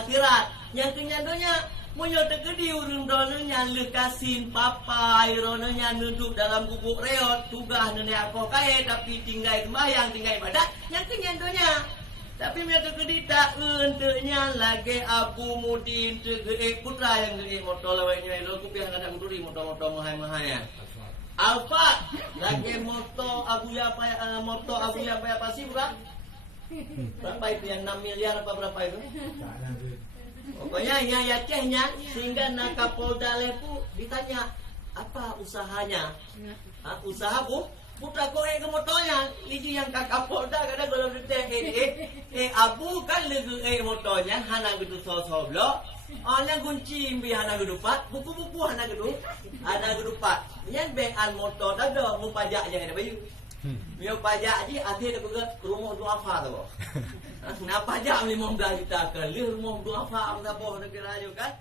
akhirat. Yang kenyadonya munyo tegedi urun dononya lekasin papai rononya nunduk dalam gubuk reot tugah nenek aku kae tapi tinggal sembahyang tinggal ibadat yang kenyadonya. Tapi mereka tegedi tak untuknya lagi Abu Mudin tegedi putra yang tegedi motor lawainya lo kupiah kadang duri motor-motor mahal-mahal ya. Alfa lagi motor Abu Yapa pasti berapa itu yang 6 miliar apa berapa itu? Pokoknya yang Acehnya sehingga Kapolda Lepu ditanya apa usahanya? Usaha putra kau ke motornya, ini yang Kapolda kadang kalau Abu kan lagi motornya hana gitu sosok Ana kunci imbi hana gedupat, buku-buku hana gedupat. Yang bekan motor dah mu pajak je ada bayu. Mu pajak je akhir dah rumah dua fa tu. Kenapa pajak 15 juta ke? Rumah dua fa apa dah kira kan?